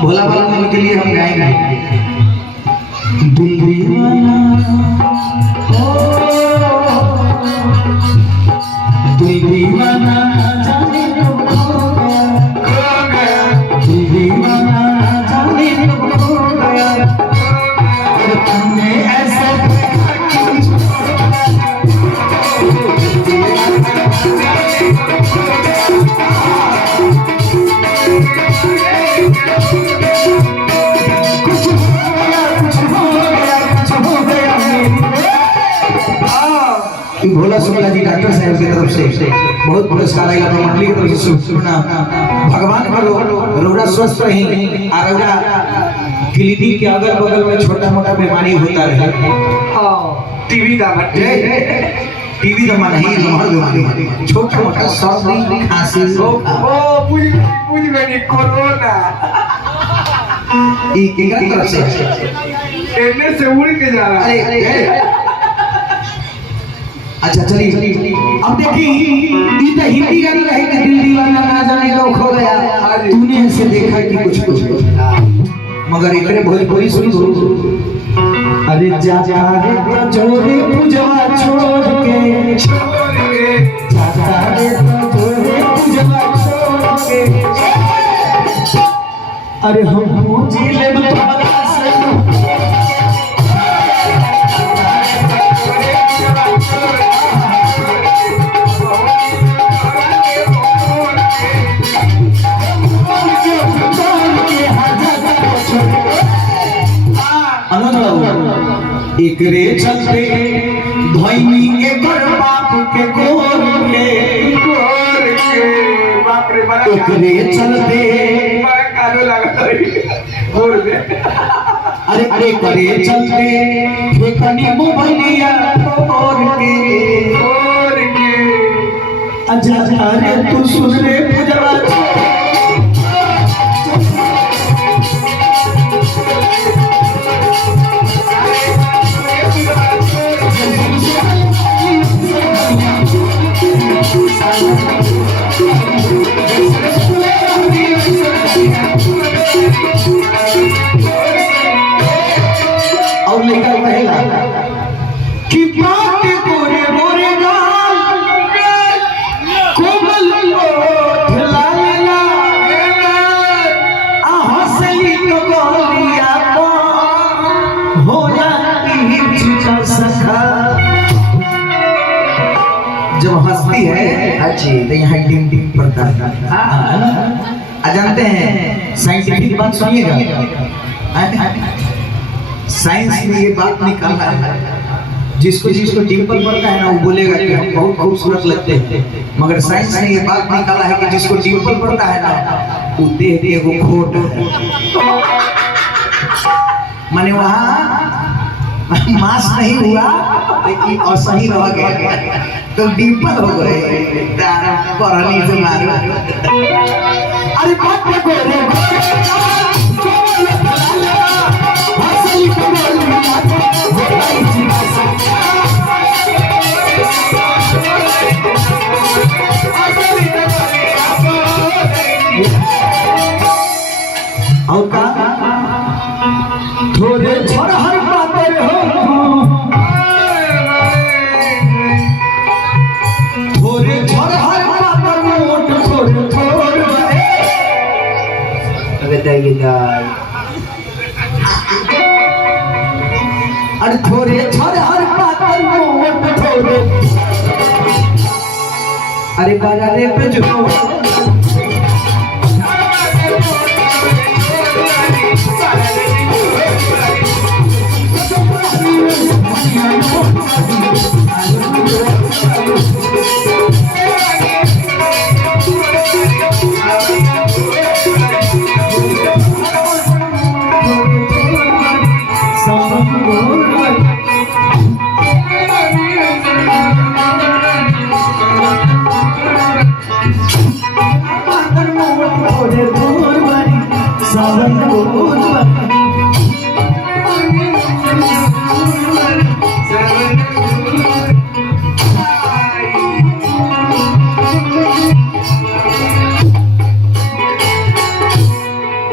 भोला बाबा के लिए हम गाएंगे। दिल दीवाना दिल दीवाना जाने तो खो गया, दिल दीवाना जाने तो खो गया, तुमने ऐसा भोला शुक्ला जी डॉक्टर साहब की तरफ से बहुत पुरस्कार आएगा, तो मंडली की तरफ से शुभकामना। भगवान करो रोड़ा स्वस्थ रही और रोड़ा क्लिनिक के अगल बगल में छोटा मोटा बीमारी होता रहे। टीवी का टीवी तो मन ही बीमारी छोटा मोटा सर्दी खांसी पूछ मैंने कोरोना एक तरफ से एने से उड़ के जा रहा है। अच्छा चलिए अब देखिए ये तो हिंदी गानी रहे कि दिल दीवाना ना जाने तो खो गया, तूने ऐसे देखा कि कुछ मगर इतने भोजपुरी सुनी अरे जा जा रे जोरे पूजवा छोड़ के जा जा रे जोरे पूजवा छोड़ के अरे हम जी ले तुम्हारा से एकरे चलते धोइनी एकर बाप के गोर के बाप रे बड़ा एकरे चलते बड़ा कानो लगा गोर में। अरे करे चलते फेकनी मोबाइलिया तोड़ के अच्छा रे तू सुन रे पूजवा और लेकर कहेगा कि बात गोरे गोरे गाल कोमल ओठ लाला हंसली तो गोलिया होला का सखा। जब हंसती है अच्छी तो यहाँ डिम डिम पड़ता है। जानते हैं साइंटिफिक बात सुनिएगा, साइंस में ये बात निकाला है जिसको जिसको डिंपल पड़ता है ना वो बोलेगा कि हम बहुत खूबसूरत लगते हैं, मगर साइंस ने ये बात निकाला है कि जिसको डिंपल पड़ता है ना वो देह देह वो खोट माने वहाँ मास नहीं हुआ लेकिन असही रह गया तो डिंपल हो गए पढ़नी से मारो। अरे बात में गोरे और का थोड़े छोड़हर पाते हो थोड़े छोड़हर पाते मोट थोड़े थोड़े अबे दाई अरे थोड़े छोड़हर पाते मोट थोड़े अरे बाजारे पे जो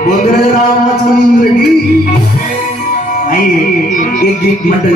गोंधळ रामाचंद्र की नाही एक गीत मंडळी